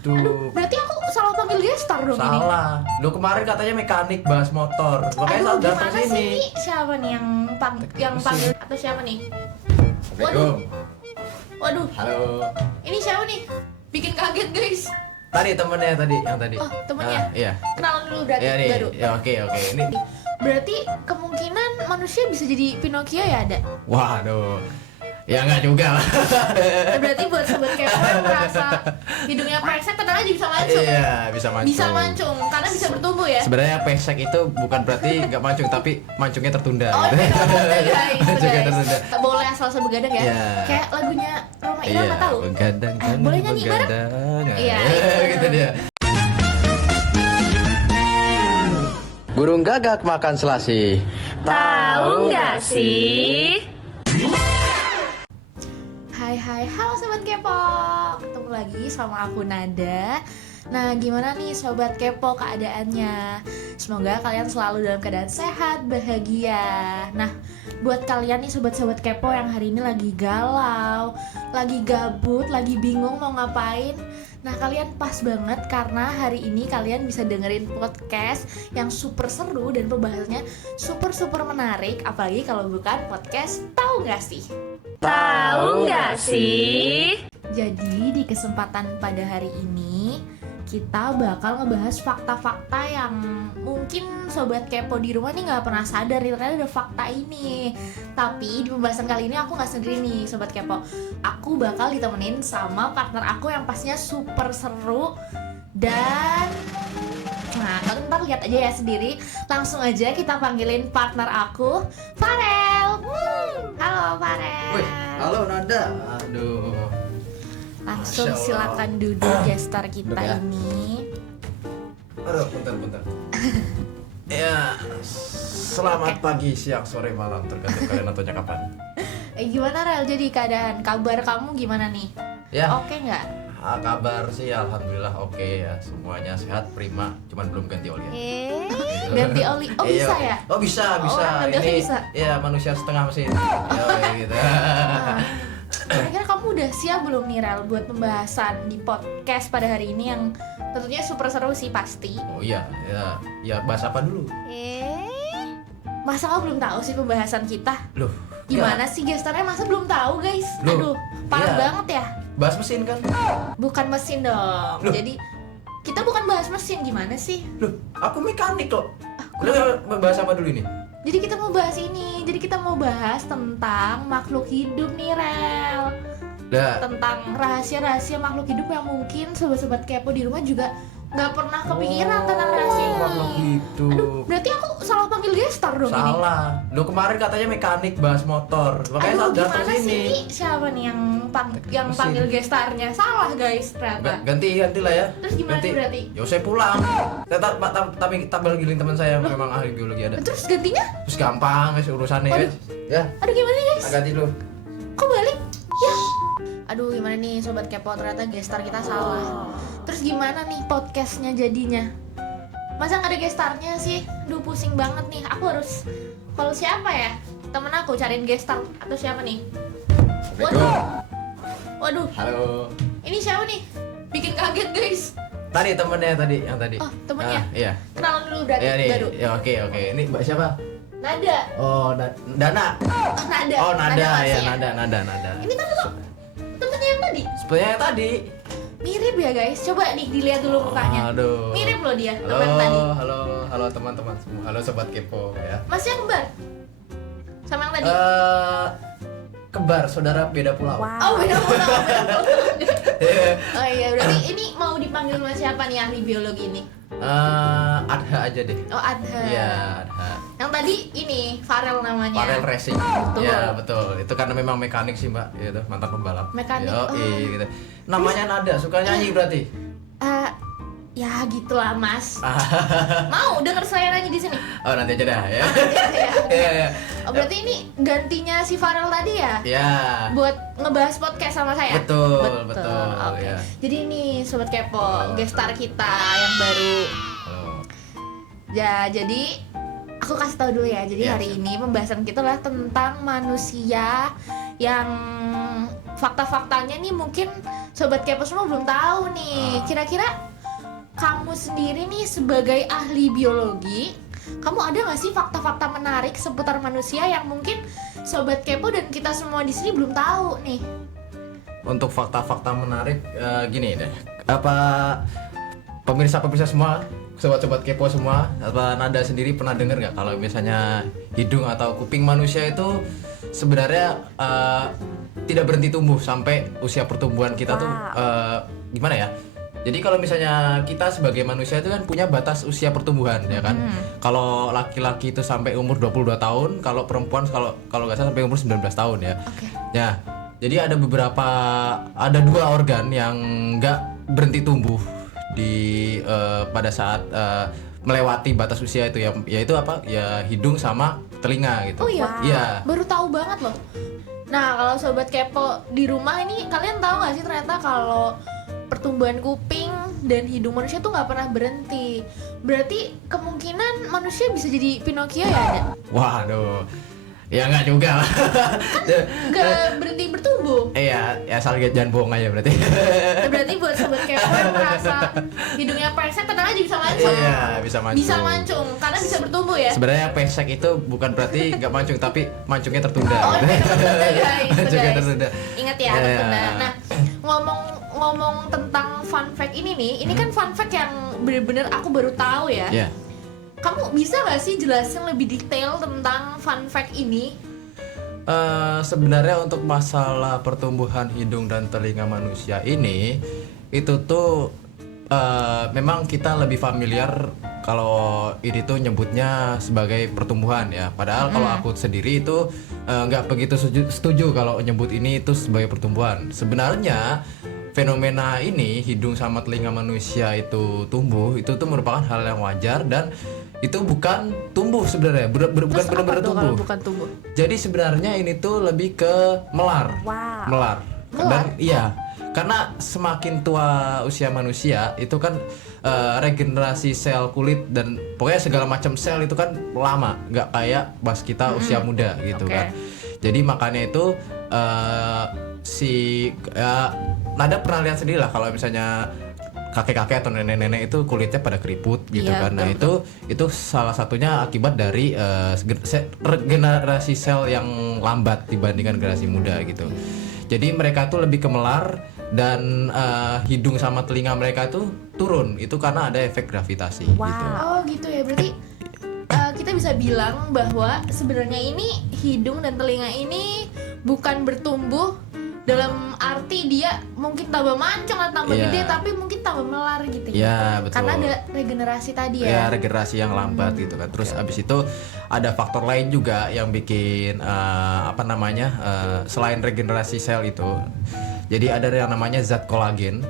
Tuh. Berarti aku salah panggil gestar dong ini. Salah. Lo kemarin katanya mekanik bahas motor. Makanya Aduh, datang gimana sih sini. ini? Siapa nih yang panggil atau siapa nih? Assalamualaikum. Waduh, Halo. ini siapa nih? Bikin kaget guys. Tadi temennya yang tadi. Oh, temennya? Iya. Kenalan dulu berarti Iya nih. baru. Ya oke. Ini. Berarti kemungkinan manusia bisa jadi Pinocchio ya ada? Waduh. Ya enggak juga lah. Berarti buat sobat kepo yang merasa hidungnya pesek, tenang aja bisa mancung. Iya, bisa mancung. Bisa mancung karena bisa bertumbuh ya. Sebenarnya pesek itu bukan berarti nggak mancung, tapi mancungnya tertunda. Oh, gitu. tertunda guys. Mancungnya tertunda. Tak boleh asal-asal begadang ya. Iya. Kayak lagunya Roma Irama Iya, tahu. begadang kan. Boleh nyanyi bareng? Begadang. Iya, gitu dia. Burung gagak makan selasi. Tahu nggak sih? Hai, halo Sobat Kepo. Ketemu lagi sama aku Nada. Nah, gimana nih Sobat Kepo keadaannya? Semoga kalian selalu dalam keadaan sehat, bahagia. Nah, buat kalian nih Sobat-Sobat Kepo yang hari ini lagi galau, lagi gabut, lagi bingung mau ngapain, nah kalian pas banget karena hari ini kalian bisa dengerin podcast yang super seru dan pembahasannya super menarik. Apalagi kalau bukan podcast Tahu Nggak Sih? Tahu nggak sih? Jadi di kesempatan pada hari ini kita bakal ngebahas fakta-fakta yang mungkin Sobat Kepo di rumah nih nggak pernah sadar ternyata ada fakta ini. Tapi di pembahasan kali ini aku nggak sendiri nih Sobat Kepo. Aku bakal ditemenin sama partner aku yang pastinya super seru. Dan nah, kalian ntar lihat aja ya sendiri. Langsung aja kita panggilin partner aku, Farel. Halo Farel. Wih, halo Nada. Aduh. Langsung Masya Allah. silakan duduk gestar kita Duduk ya. ini. Aduh, bentar. Ya, selamat pagi, siang, sore, malam, tergantung kalian nontonnya kapan. Gimana Rel? Jadi keadaan kabar kamu gimana nih? Ya, Oke nggak? kabar sih alhamdulillah oke ya, semuanya sehat, prima, cuman belum ganti oli ya. Ganti oli? Oh Iya, bisa oke. ya? Oh bisa. orang ganti oli Ini bisa. ya manusia setengah mesin. Yo, gitu. Nah, kira-kira kamu udah siap belum nih Rel buat pembahasan di podcast pada hari ini yang tentunya super seru sih pasti. Oh iya, ya bahas apa dulu? Masa kamu belum tahu sih pembahasan kita? Loh, Gimana sih gestarnya masa belum tahu guys? Loh, Aduh, parah iya. banget ya. bahas mesin kan? Bukan mesin dong. Loh. Jadi kita bukan bahas mesin, gimana sih? Loh, aku mekanik kok. Udah bahas apa dulu ini? Jadi kita mau bahas ini. Jadi kita mau bahas tentang makhluk hidup nih Rel. Dah. Tentang rahasia-rahasia makhluk hidup yang mungkin sobat-sobat kepo di rumah juga nggak pernah kepikiran tentang rahasia ini. Makhluk hidup. Aduh, berarti aku salah panggil gestar dong ini. Salah. Lo kemarin katanya mekanik bahas motor. Makanya Aduh, datang gimana sih sini. ini? Siapa nih yang Mesin. panggil gestarnya? Salah guys ternyata. Ganti lah ya. Terus gimana nih berarti? Ya saya pulang. Tapi tabel giling teman saya yang memang ahli biologi ada. Terus gantinya? Terus gampang guys urusannya Waduh. guys. Ya, Aduh gimana nih guys? ganti dulu. Kok balik? Ya. Aduh gimana nih sobat kepo, ternyata gestar kita salah. Terus gimana nih podcastnya jadinya? Masa nggak ada gestarnya sih? Duh pusing banget nih. Aku harus kalau siapa ya? Temen aku cariin gestar atau siapa nih? Waduh. Halo. Ini siapa nih? Bikin kaget guys. Tadi temennya yang tadi. Oh, temennya? Iya. Kenalan dulu berarti Iya nih. baru. Ya oke. Ini Mbak siapa? Nada. Oh, Dana. Oh, Nada. Oh, Nada pasti ya, Nada. Ini kan lo temennya yang tadi. Sepertinya yang tadi. Mirip ya guys. Coba nih dilihat dulu mukanya. Aduh. Mirip loh dia teman tadi. Halo teman-teman semua. Halo sobat kepo ya. Masih yang kembar? Sama yang tadi? Kembar, saudara beda pulau. Oh beda pulau. Oh iya, berarti ini mau dipanggil sama siapa nih ahli biologi ini? Adha aja deh. Oh Adha. Iya, Adha. Yang tadi ini Farel namanya. Farel Racing. Betul. Iya, betul. Itu karena memang mekanik sih, Mbak. Gitu, mantan pembalap. Mekanik. Yo, Oh. gitu. Namanya Nada, suka nyanyi berarti. Ya gitulah Mas. Mau denger saya nyanyi di sini? Oh, nanti aja dah ya. Ya. Iya. Oh berarti ini gantinya si Farel tadi ya? Ya. Buat ngebahas podcast sama saya? Betul. Oke. Ya. Jadi nih Sobat Kepo, gestar kita yang baru. Halo. Ya, jadi aku kasih tahu dulu ya. Jadi Ya, hari siap. ini pembahasan kita adalah tentang manusia yang fakta-faktanya nih mungkin Sobat Kepo semua belum tahu nih. Kira-kira kamu sendiri nih sebagai ahli biologi, kamu ada nggak sih fakta-fakta menarik seputar manusia yang mungkin Sobat Kepo dan kita semua di sini belum tahu nih? Untuk fakta-fakta menarik gini deh. Apa pemirsa-pemirsa semua, sobat-sobat kepo semua, apa Nada sendiri pernah dengar nggak kalau misalnya hidung atau kuping manusia itu sebenarnya tidak berhenti tumbuh sampai usia pertumbuhan kita tuh gimana ya? Jadi kalau misalnya kita sebagai manusia itu kan punya batas usia pertumbuhan ya kan. Kalau laki-laki itu sampai umur 22 tahun, kalau perempuan kalau nggak salah sampai umur 19 tahun ya. Ya. Jadi ada dua organ yang nggak berhenti tumbuh di pada saat melewati batas usia itu ya, yaitu apa? Ya hidung sama telinga gitu. Oh iya. Iya. Baru tahu banget loh. Nah, kalau Sobat Kepo di rumah ini, kalian tahu nggak sih ternyata kalau pertumbuhan kuping dan hidung manusia tuh nggak pernah berhenti. Berarti kemungkinan manusia bisa jadi Pinocchio ya ada? Waduh, ya nggak juga lah. Nggak berhenti bertumbuh. Iya, ya asal jangan bohong aja berarti. Nah, berarti buat Sobat Kepo yang merasa hidungnya pesek, tenang aja bisa mancung. Iya, bisa mancung. Bisa mancung, karena bisa bertumbuh ya. Sebenarnya pesek itu bukan berarti nggak mancung, tapi mancungnya tertunda. Oh, tertunda guys. Mancungnya guys. tertunda. Ingat ya, Iya. tertunda. Nah, ngomong tentang fun fact ini kan fun fact yang bener-bener aku baru tahu ya. Iya. Kamu bisa nggak sih jelasin lebih detail tentang fun fact ini? Sebenarnya untuk masalah pertumbuhan hidung dan telinga manusia ini itu tuh memang kita lebih familiar kalau ini tuh nyebutnya sebagai pertumbuhan ya. Padahal kalau aku sendiri itu nggak begitu setuju kalau nyebut ini itu sebagai pertumbuhan. Sebenarnya fenomena ini hidung sama telinga manusia itu tumbuh itu tuh merupakan hal yang wajar dan itu bukan tumbuh sebenarnya, bukan benar-benar tumbuh. Bukan tumbuh. Jadi sebenarnya ini tuh lebih ke melar. Melar. Dan iya, karena semakin tua usia manusia itu kan regenerasi sel kulit dan pokoknya segala macam sel itu kan lama, nggak kayak pas kita usia muda gitu kan. Jadi makanya itu Nada pernah lihat sendiri lah kalau misalnya kakek-kakek atau nenek-nenek itu kulitnya pada keriput gitu kan. Nah, itu salah satunya akibat dari regenerasi sel yang lambat dibandingkan generasi muda gitu. Jadi mereka tuh lebih ke melar dan hidung sama telinga mereka tuh turun. Itu karena ada efek gravitasi gitu. Oh gitu ya, berarti kita bisa bilang bahwa sebenarnya ini hidung dan telinga ini bukan bertumbuh dalam arti dia mungkin tambah mancung atau tambah gede, tapi mungkin tambah melar gitu ya. Iya, betul. Karena ada regenerasi tadi ya. Ya, regenerasi yang lambat gitu kan. Terus abis itu ada faktor lain juga yang bikin selain regenerasi sel itu. Jadi ada yang namanya zat kolagen.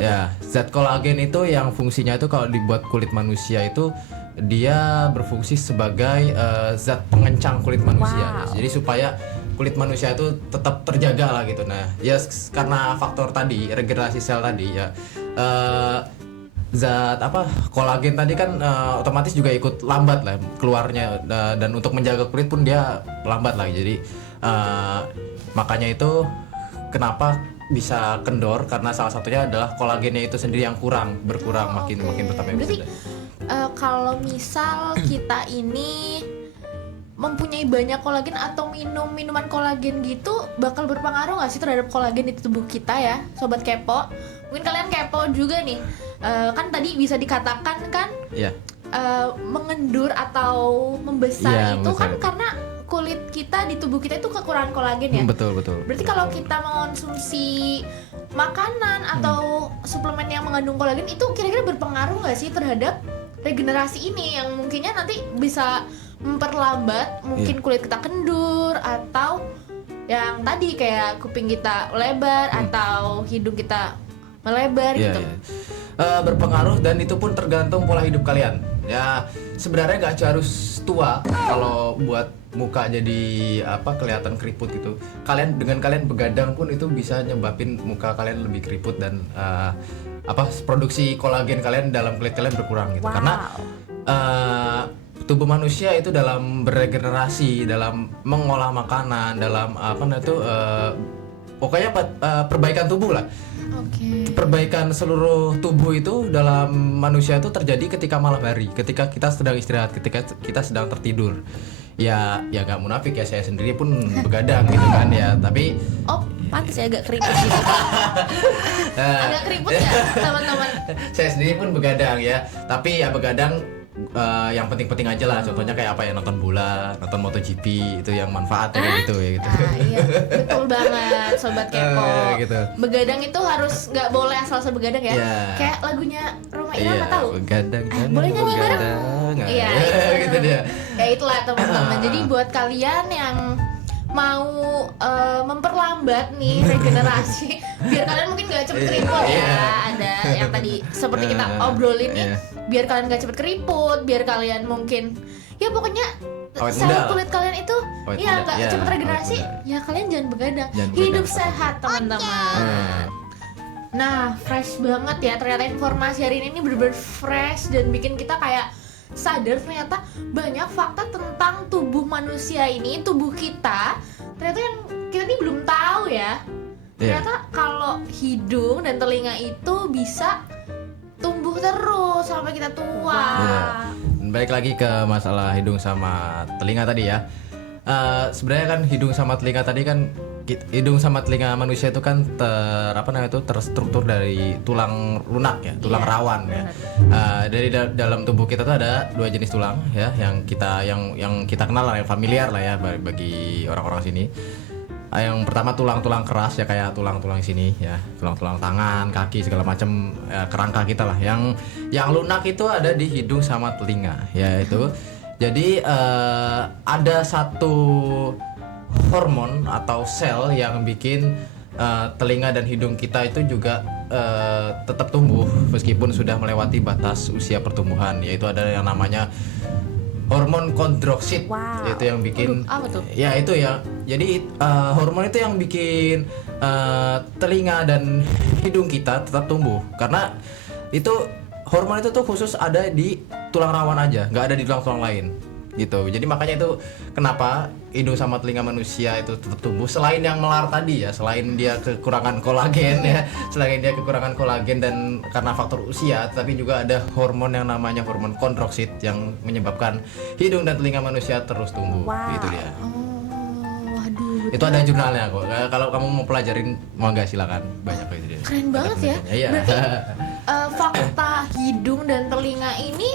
Ya, zat kolagen itu yang fungsinya itu kalau dibuat kulit manusia itu dia berfungsi sebagai zat pengencang kulit manusia. Jadi supaya kulit manusia itu tetap terjaga lah gitu. Nah, ya karena faktor tadi regenerasi sel tadi ya zat kolagen tadi kan otomatis juga ikut lambat lah keluarnya dan untuk menjaga kulit pun dia lambat lah. Jadi makanya itu kenapa bisa kendor karena salah satunya adalah kolagennya itu sendiri yang berkurang makin bertambah. Berarti kalau misal kita ini mempunyai banyak kolagen atau minum minuman kolagen gitu bakal berpengaruh nggak sih terhadap kolagen di tubuh kita ya, Sobat Kepo? Mungkin kalian kepo juga nih, kan tadi bisa dikatakan kan mengendur atau membesar itu kan karena kulit kita di tubuh kita itu kekurangan kolagen ya. Betul. Berarti kalau kita mengonsumsi makanan atau suplemen yang mengandung kolagen itu kira-kira berpengaruh nggak sih terhadap regenerasi ini yang mungkinnya nanti bisa memperlambat mungkin kulit kita kendur atau yang tadi kayak kuping kita lebar atau hidung kita melebar gitu. Berpengaruh dan itu pun tergantung pola hidup kalian. Ya sebenarnya nggak harus tua kalau buat muka jadi kelihatan keriput gitu. Dengan kalian begadang pun itu bisa nyebabin muka kalian lebih keriput dan produksi kolagen kalian dalam kulit kalian berkurang gitu. Karena tubuh manusia itu dalam beregenerasi, dalam mengolah makanan, dalam pokoknya perbaikan tubuh lah. Oke. Perbaikan seluruh tubuh itu dalam manusia itu terjadi ketika malam hari, ketika kita sedang istirahat, ketika kita sedang tertidur. Ya nggak munafik ya, saya sendiri pun begadang gitu kan ya, tapi Oh, pantas ya agak keriput gitu. Agak keriput ya teman-teman. saya sendiri pun begadang ya, tapi ya begadang yang penting-penting aja lah. Contohnya kayak apa ya, nonton bola, nonton MotoGP, itu yang manfaatnya kayak gitu ya gitu. Nah, iya, betul banget sobat kepo. Gitu. Begadang itu harus nggak boleh asal-asal begadang ya. Iya. Kayak lagunya Roma Irama tahu? Begadang jangan boleh nyanyi bareng? begadang. Iya, Gitu dia. Ya itulah teman-teman. Jadi buat kalian yang mau memperlambat nih regenerasi biar kalian mungkin gak cepet keriput ya, ada yang tadi seperti kita obrolin nih, biar kalian gak cepet keriput, biar kalian mungkin ya pokoknya Awet sel muda. kulit kalian itu Awet ya muda, gak ya, cepet awet regenerasi, muda. ya kalian jangan begadang, Jangan hidup begadang. sehat teman-teman. Nah, fresh banget ya, ternyata informasi hari ini bener-bener fresh dan bikin kita kayak sadar ternyata banyak fakta tentang tubuh manusia ini, tubuh kita ternyata yang kita ini belum tahu ya. Ternyata kalau hidung dan telinga itu bisa tumbuh terus sampai kita tua. Iya. Balik lagi ke masalah hidung sama telinga tadi ya. Sebenarnya kan hidung sama telinga tadi kan, hidung sama telinga manusia itu kan terstruktur dari tulang lunak ya, tulang Iya, rawan ya. Dari dalam tubuh kita tuh ada 2 jenis tulang ya, yang kita kenal lah, yang familiar lah ya bagi orang-orang sini. Yang pertama tulang-tulang keras ya, kayak tulang-tulang sini ya, tulang-tulang tangan, kaki segala macam ya, kerangka kita lah. Yang lunak itu ada di hidung sama telinga ya itu. Jadi ada satu hormon atau sel yang bikin telinga dan hidung kita itu juga tetap tumbuh meskipun sudah melewati batas usia pertumbuhan, yaitu ada yang namanya hormon kondroksit. Wow. Itu yang bikin Apa tuh? ya itu ya. Jadi hormon itu yang bikin telinga dan hidung kita tetap tumbuh, karena itu hormon itu tuh khusus ada di tulang rawan aja, nggak ada di tulang-tulang lain gitu. Jadi makanya itu kenapa hidung sama telinga manusia itu tetap tumbuh, selain yang melar tadi ya, selain dia kekurangan kolagen ya, selain dia kekurangan kolagen dan karena faktor usia, tapi juga ada hormon yang namanya hormon kondroksit yang menyebabkan hidung dan telinga manusia terus tumbuh. Gitu dia. Oh, waduh. Itu ada jurnalnya kok. Kalau kamu mau pelajarin, mau nggak, silakan. Banyak kok itu dia. Keren Ada banget ya. penelitiannya. Iya. Berarti fakta hidung dan telinga ini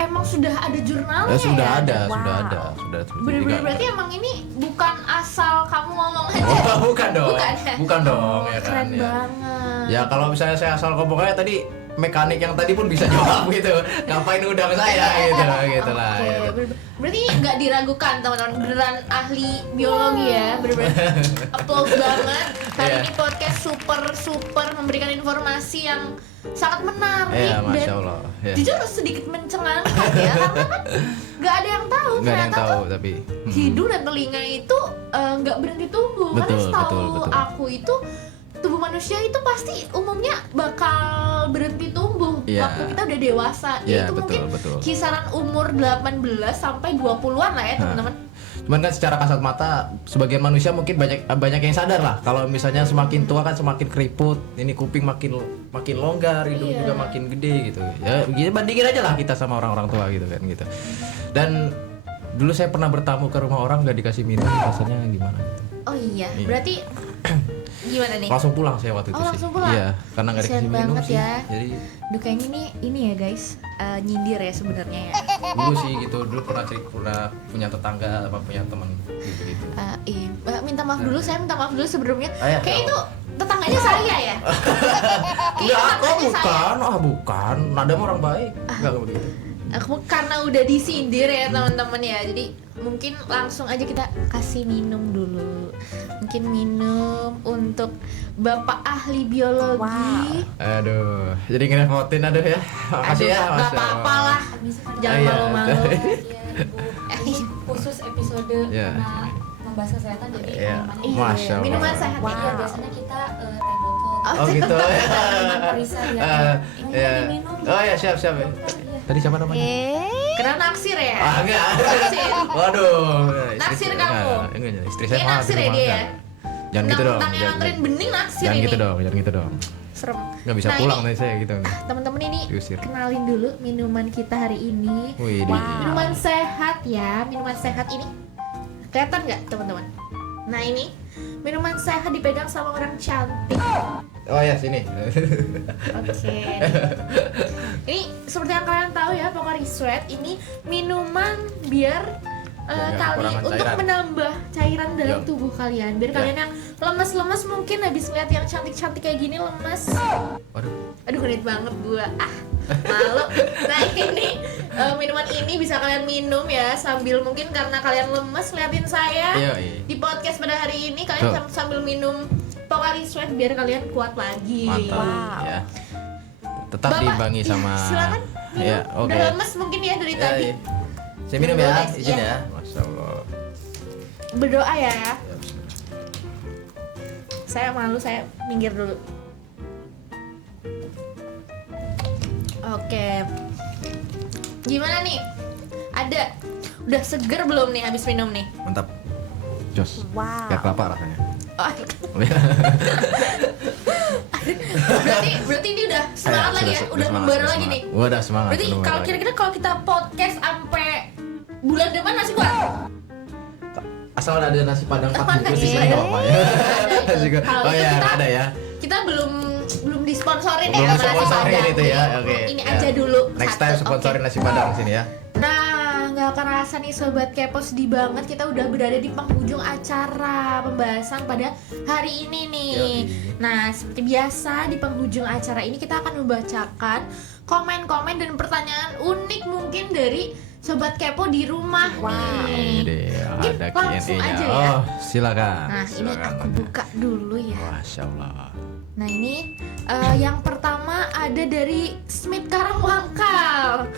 emang sudah ada jurnalnya sudah ya? ada, Wow. sudah ada. Bener-bener berarti emang ini bukan asal kamu ngomong aja. Bukan dong. Bukan ya? Bukan dong, ya kan. Keren Ya. banget. Ya kalau misalnya saya asal ngomongnya tadi, mekanik yang tadi pun bisa jawab gitu. Ngapain undang saya gitu lah. Oke, Gitu. berarti nggak diragukan teman-teman, beneran ahli biologi ya, bener-bener applause banget. Hari Iya. ini podcast super memberikan informasi yang sangat menarik Iya, Masya dan Allah. Ya. jujur sedikit mencengangkan ya, karena kan nggak ada yang tahu Nggak ada yang ternyata tahu tuh tapi. hidung dan telinga itu nggak berhenti tumbuh. Karena Betul, setahu betul. aku itu tubuh manusia itu pasti umumnya bakal berhenti tumbuh Iya. waktu kita udah dewasa. Iya, Itu mungkin betul. kisaran umur 18 sampai 20-an lah ya teman-teman. Cuman kan secara kasat mata sebagian manusia mungkin banyak yang sadar lah kalau misalnya semakin tua kan semakin keriput, ini kuping makin longgar, hidung Iya. juga makin gede gitu. Ya gitu, bandingin aja lah kita sama orang-orang tua gitu kan gitu. Dan dulu saya pernah bertamu ke rumah orang, nggak dikasih minum, rasanya gimana gitu. Oh iya, Iya. berarti gimana nih? Langsung pulang saya waktu itu Oh, sih. langsung pulang? Iya, karena nggak Kasian dikasih minum banget sih. ya. Jadi Duh, kayaknya ini ya guys, nyindir ya sebenarnya ya. dulu sih gitu, dulu pernah punya tetangga apa punya teman gitu. Iya, minta maaf dulu, saya minta maaf dulu sebelumnya. Ayah, Kayak ya itu tetangganya saya ya. Enggak, kok tetangganya saya. bukan. Nada mah orang baik. Enggak begitu. Aku karena udah disindir ya teman-teman ya, jadi mungkin langsung aja kita kasih minum dulu. Mungkin minum untuk Bapak ahli biologi. Aduh, jadi ngerepotin aduh ya. Makasih ya, Gak Mas. apa-apa lah, jangan Iya. malu-malu. Ini khusus episode Iya. karena membahas kesehatan jadi Iya. minumannya Masya Allah. Minuman sehat. Iya, Wow. biasanya kita teh botol Oh gitu ya. minuman perisai ya. Ini Iya. diminum. Oh ya, siap. Iya. Tadi siapa namanya? Kena naksir ya? Enggak. Naksir. Waduh. Naksir istri- kamu? Enggak, istri saya Kayak mah naksir di ya rumah dia ya? enggak. Jangan gitu dong. Mentang-mentang yang nganterin bening naksir Jangan ini. gitu dong, jangan gitu dong. Serem. Nggak bisa Nah, pulang ini- nih saya gitu. Teman-teman ini Diusir. kenalin dulu minuman kita hari ini. Wih, Minuman sehat ya, minuman sehat ini kelihatan nggak teman-teman? Nah ini minuman sehat dipegang sama orang cantik. Oh ya sini. Oke. Ini seperti yang kalian tahu ya, Pocari Sweat ini minuman biar Biar kali kekurangan untuk cairan. menambah cairan dalam Yo. tubuh kalian. Biar Ya. kalian yang lemes-lemes mungkin habis lihat yang cantik-cantik kayak gini lemes. Waduh. Aduh genit banget gua. Malu. Nah ini minuman ini bisa kalian minum ya sambil mungkin karena kalian lemes liatin saya Iya. di podcast pada hari ini kalian Tuh. sambil minum Pocari Sweat biar kalian kuat lagi. Mantap. Ya. Tetap Bapak, diimbangi ya, sama. silakan minum. Ya, oke. Udah lemes mungkin ya dari Ya, tadi. iya. Saya minum Minum ya, dulu, guys. izin Iya. ya. Masya Allah. Berdoa ya. Ya, Saya malu, saya minggir dulu. Oke. Gimana nih? Ada udah seger belum nih habis minum nih? Mantap. Jos. Wow. Kayak kelapa rasanya. Oh, berarti ini udah semangat lagi ya, udah semangat, membara sudah lagi semangat. nih. Udah semangat. Berarti udah kalau membara kira-kira kalau kita podcast sampai bulan depan masih kuat? lagi. Asal ada nasi padang 4 bungkus di Oke. sini nggak apa ya. Ada itu. Juga- Kalau Oh itu ya, kita- ada ya. Kita belum disponsorin Belum ya sama nasi sponsorin padang. itu ya. Oke. Ini ya. aja dulu. Next satu, time oke. sponsorin nasi padang di sini ya. Nah, nggak kerasa nih Sobat Kepo, sedih banget kita udah berada di penghujung acara pembahasan pada hari ini nih. Yoi. Nah, seperti biasa di penghujung acara ini kita akan membacakan komen-komen dan pertanyaan unik mungkin dari Sobat Kepo di rumah nih. Ini Mungkin ada langsung Q&A-nya. aja ya. Oh, silakan. Nah, ini Silakan, aku Nanda. buka dulu ya. Masya Allah. Nah, ini yang pertama ada dari Smith Karangwangkal.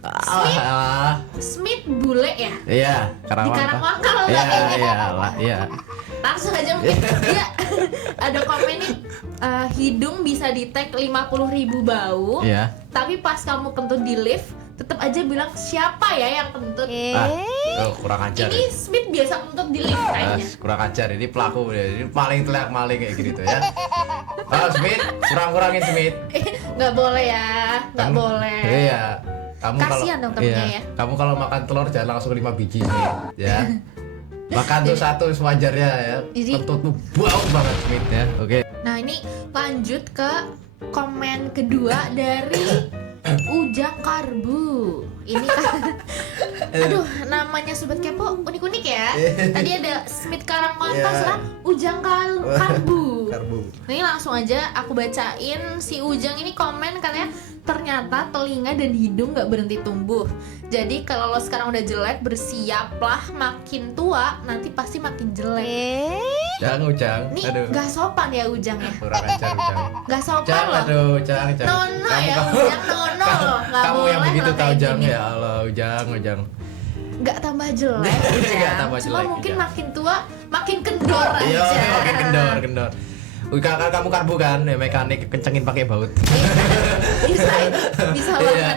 Ah, Smith bule ya? iya, Di Karawang. Karangwangkal Iya, nggak kayaknya? iya, lah, iya. Langsung aja mungkin dia ada komen nih, hidung bisa di tag 50.000 bau, Iya. tapi pas kamu kentut di lift tetap aja bilang siapa ya yang kentut. Oh, kurang ajar. Ini Smith biasa kentut di lift kayaknya. Kurang ajar ini pelaku ya. Ini paling teriak maling kayak gitu ya. Smith, kurangin Smith. Nggak boleh ya, nggak Kamu- boleh. Iya. Kamu Kasihan dong temennya ya. Kamu kalau makan telur jangan langsung 5 biji Smith, ya. Makan tuh satu sewajarnya ya. Jadi- Kentutmu bau banget Smith ya. Oke. Nah ini lanjut ke komen kedua dari Ujang Karbu. Ini kan, aduh namanya Sobat Kepo unik-unik ya. Tadi ada Smith Karangwangkal, Iya. sekarang Ujang Karbu. Karbu. Nah, ini langsung aja aku bacain. Si Ujang ini komen katanya ternyata telinga dan hidung nggak berhenti tumbuh. Jadi kalau lo sekarang udah jelek, bersiaplah makin tua nanti pasti makin jelek. Ujang. Ini Aduh. nggak sopan ya Ujang ya. Kurang ajar Ujang. Nggak sopan Ujang, loh. aduh, Ujang. Nono ya, Ujang Nono loh. Nggak Kamu yang boleh begitu lah tahu kayak Ujang gini. ya Allah, Ujang. Nggak tambah jelek Nggak Ujang. tambah Cuma jelek, mungkin Ujang. makin tua makin kendor aja. Iya, makin kendor. Wih, kamu karbu kan, ya mekanik kencengin pakai baut. Bisa itu, bisa Iya. banget.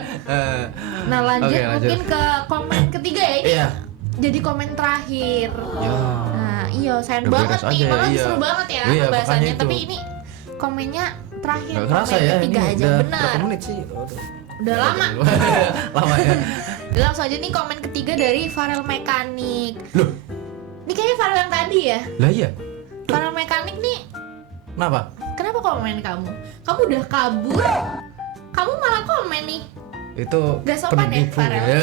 Nah lanjut Oke, lanjut. mungkin ke komen ketiga ya ini. Iya. Jadi komen terakhir. Ya. Nah iya sayang Udah banget beres nih, aja, malah iya. seru banget ya Iya, pembahasannya. makanya itu. Tapi ini komennya terakhir, Nggak kerasa komen ya, ketiga ini aja udah benar. berapa menit sih? Udah lama. Lama ya. Udah, langsung aja nih komen ketiga dari Farel Mekanik. Loh, Ini kayaknya Farel yang tadi ya. lah iya. Farel Mekanik nih, Kenapa? kenapa komen kamu? Kamu udah kabur, kamu malah komen nih. Itu Gak sopan ya penipu, Farel. ya.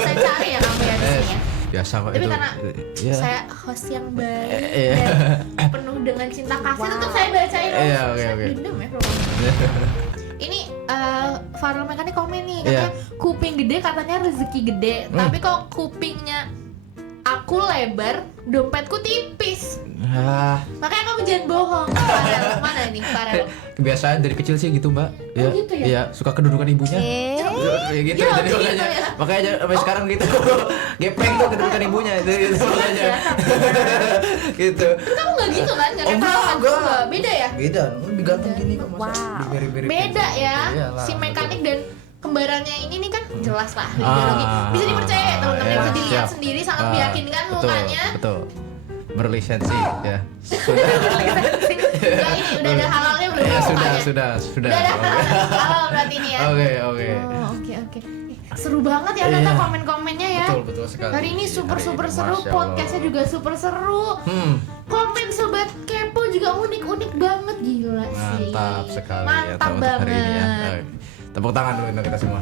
Saya cari ya kamu ya di sini ya. Biasa kok Tapi itu. karena Iya. saya host yang baik Iya. dan penuh dengan cinta kasih, tetap saya bacain. Iya, oke, Saya oke. dendam ya pokoknya. Ini Farel Mekanik komen nih, katanya kuping gede katanya rezeki gede, tapi kok kupingnya aku lebar, dompetku tipis. Ah, Makanya kamu jangan bohong. Farel, mana ini Farel? kebiasaan dari kecil sih gitu, Mbak. Oh, gitu ya? Iya, suka kedudukan ibunya. Ya gitu, Ya, jadi gitu makanya, ya. makanya sampai sekarang gitu. Gepeng tuh kedudukan ibunya itu gitu, makanya. Gitu. Tapi kamu nggak gitu kan? Nggak Oh, kayak Farel kan enggak. juga. Beda ya? Beda, lebih ganteng gini kok masa diberi-beri. Beda ya. Iyalah. Si Mekanik dan kembarannya ini nih kan jelas lah Ah, ideologi. Bisa dipercaya ya teman-teman, ya, bisa dilihat siap. sendiri sangat Ah, meyakinkan betul, mukanya. Betul. berlisensi ya. Sudah. Enggak, ini udah ada halalnya belum? Ya, Mukanya? sudah. Udah ada halal berarti ini ya. Oke. Oh, oke. Seru banget ya Iya. ternyata komen-komennya ya. Betul sekali. Hari ini super Hari ini, seru, Masya Allah. podcastnya juga super seru. Komen sobat kepo juga unik banget, gila sih. Mantap sekali ya Mantap untuk hari ini ya. banget. Oke. Tepuk tangan dulu untuk kita semua.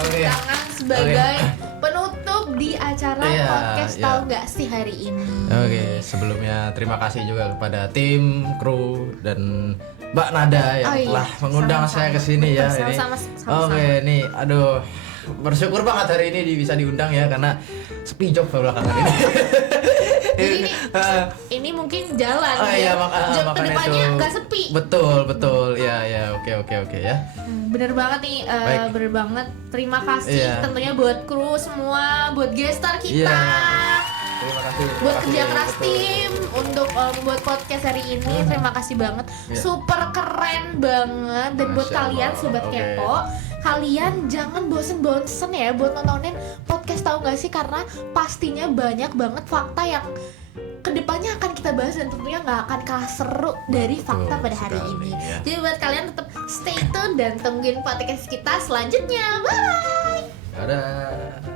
Oke. Tangan sebagai penutup di acara Iya, podcast iya. tahu nggak sih hari ini. Oke, sebelumnya terima kasih juga kepada tim, kru, dan Mbak Nada yang Oh iya, telah mengundang sama-sama. saya ke sini ya. Betul, Ini. sama-sama. Oke, nih, aduh, bersyukur banget hari ini bisa diundang ya karena sepi job belakangan ini. Jadi ini mungkin jalan Oh iya, jam makanya kedepannya itu. nggak sepi. Betul, ya, oke ya. Bener banget nih, Baik. bener banget. Terima kasih Iya. tentunya buat kru semua, buat gestar kita, Iya. Terima kasih. buat kerja keras betul. tim untuk membuat podcast hari ini. Terima kasih banget, Iya. super keren banget. Dan buat Masya kalian Allah, sobat oke. kepo, kalian jangan bosen-bosen ya buat nontonin podcast tahu nggak sih, karena pastinya banyak banget fakta yang kedepannya akan kita bahas dan tentunya nggak akan kalah seru dari fakta pada hari sekali, ini. ya. Jadi buat kalian tetap stay tune dan tungguin podcast kita selanjutnya. Bye. Dadah.